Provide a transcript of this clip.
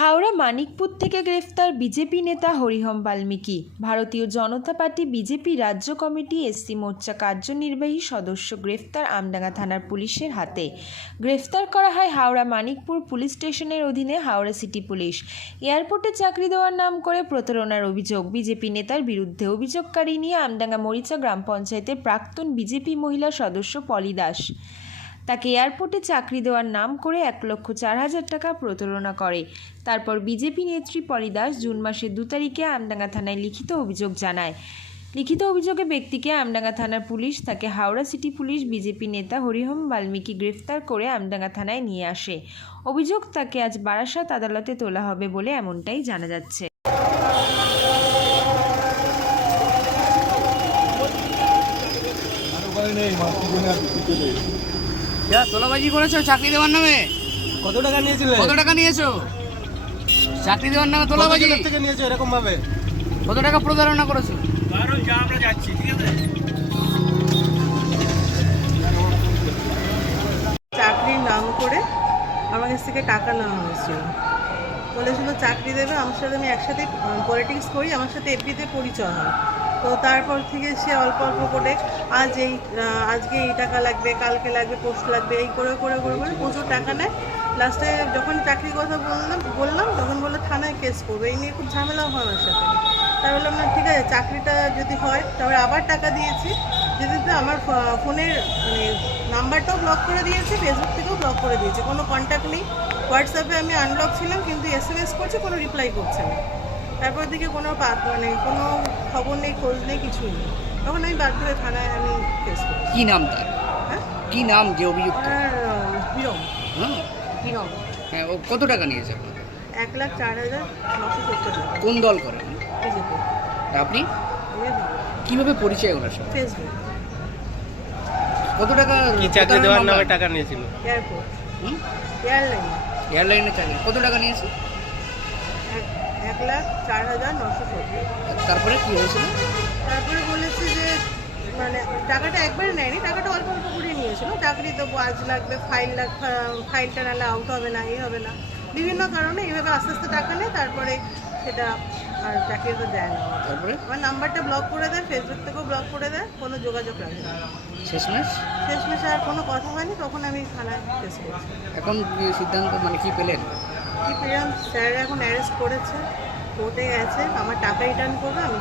হাওড়া মানিকপুর থেকে গ্রেফতার বিজেপি নেতা হরিহম বাল্মীকি। ভারতীয় জনতা পার্টি বিজেপি রাজ্য কমিটি এসসি মোর্চা কার্যনির্বাহী সদস্য গ্রেফতার আমডাঙ্গা থানার পুলিশের হাতে। গ্রেফতার করা হয় হাওড়া মানিকপুর পুলিশ স্টেশনের অধীনে হাওড়া সিটি পুলিশ। এয়ারপোর্টে চাকরি দেওয়ার নাম করে প্রতারণার অভিযোগ। বিজেপি নেতার বিরুদ্ধে অভিযোগকারী নিয়ে আমডাঙ্গা মরিচা গ্রাম পঞ্চায়েতের প্রাক্তন বিজেপি মহিলা সদস্য পলি দাস। তাকে এয়ারপোর্টে চাকরি দেওয়ার নাম করে এক লক্ষ চার হাজার টাকা প্রতারণা করে। তারপর বিজেপি নেত্রী পলি দাস জুন মাসের দু তারিখে আমডাঙ্গা থানায় লিখিত অভিযোগ জানায়। লিখিত অভিযোগে ব্যক্তিকে আমডাঙ্গা থানার পুলিশ, তাকে হাওড়া সিটি পুলিশ, বিজেপি নেতা হরিহম বাল্মীকি গ্রেফতার করে আমডাঙ্গা থানায় নিয়ে আসে। অভিযোগ তাকে আজ বারাসাত আদালতে তোলা হবে বলে এমনটাই জানা যাচ্ছে। যা তোলাবাজি করেছ? চাকরি দেওয়ার নামে? কত টাকা নিয়েছিলে? কত টাকা নিয়েছো? চাকরি দেওয়ার নামে তোলাবাজি? থেকে নিয়েছো এরকম ভাবে কত টাকা প্রতারণা করেছ? চাকরির নাম করে আমার কাছ থেকে টাকা নেওয়া হয়েছিল। বলেছিল চাকরি দেবে আমার সাথে আমি একসাথে পলিটিক্স করি আমার সাথে এফবিতে পরিচয় হয়। তো তারপর থেকে সে অল্প অল্প করে আজ এই আজকে এই টাকা লাগবে, কালকে লাগবে পোস্ট লাগবে, এই করে করে করে করে প্রচুর টাকা নেয়। লাস্টে যখন চাকরির কথা বললাম বললাম, তখন বলল, থানায় কেস করবে। এই নিয়ে খুব ঝামেলা হয় আমার সাথে। তাই বললাম, না, ঠিক আছে, চাকরিটা যদি হয় তারপরে আবার টাকা দিয়েছি। যেতে আমার ফোনের মানে নাম্বারটাও ব্লক করে দিয়েছে ফেসবুক থেকেও ব্লক করে দিয়েছে। কোনো কন্ট্যাক্ট নেই। হোয়াটসঅ্যাপে আমি আনব্লক ছিলাম, কিন্তু এস এম এস করছে, কোনো রিপ্লাই করছে না। তারপর দিকে কোনো মানে কোনো খবর নেই খোঁজ নেই কিছুই নেই। তখন আমি বাধ্য হয়ে থানায় আমি কেস করি কি নাম তার? হ্যাঁ? কি নাম যে অভিযুক্ত? ওনার হিরম। হ্যাঁ? হিরম। হ্যাঁ ও কত টাকা নিয়েছে আপনাদের এক লাখ চার হাজার নশো সত্তর টাকা। কোন দল করেন বিজেপি আর আপনি? কীভাবে পরিচয় ওনার সাথে ফেসবুক কত টাকা কি চাকরি দেওয়ার নামে টাকা নিয়েছিল? এয়ারপোর্ট হুম? এয়ারলাইন এয়ারলাইনে চাকরি। কত টাকা নিয়েছে? এক এক লাখ চার হাজার নশো সত্তর তারপরে কি হয়েছিল? তারপরে বলেছে যে মানে টাকাটা একবারে নেয়নি টাকাটা অল্প অল্প করে নিয়েছিল। চাকরি দেবো আজ লাগবে ফাইল লাগ ফাইলটা নাহলে আউট হবে না এই হবে না। বিভিন্ন কারণে এইভাবে আস্তে আস্তে টাকা নেয় তারপরে সেটা আর চাকরি তো দেয় না। তারপরে? আমার নাম্বারটা ব্লক করে দেয় ফেসবুক থেকেও ব্লক করে দেয় কোনো যোগাযোগ রাখে না। শেষমেশ? শেষমেশে আর কোনো কথা হয়নি তখন আমি থানায় করেছি। এখন কি সিদ্ধান্ত মানে কি পেলেন? কি পেলাম? স্যার এখন অ্যারেস্ট করেছে কোর্টে গেছে আমার টাকা রিটার্ন করবে আমি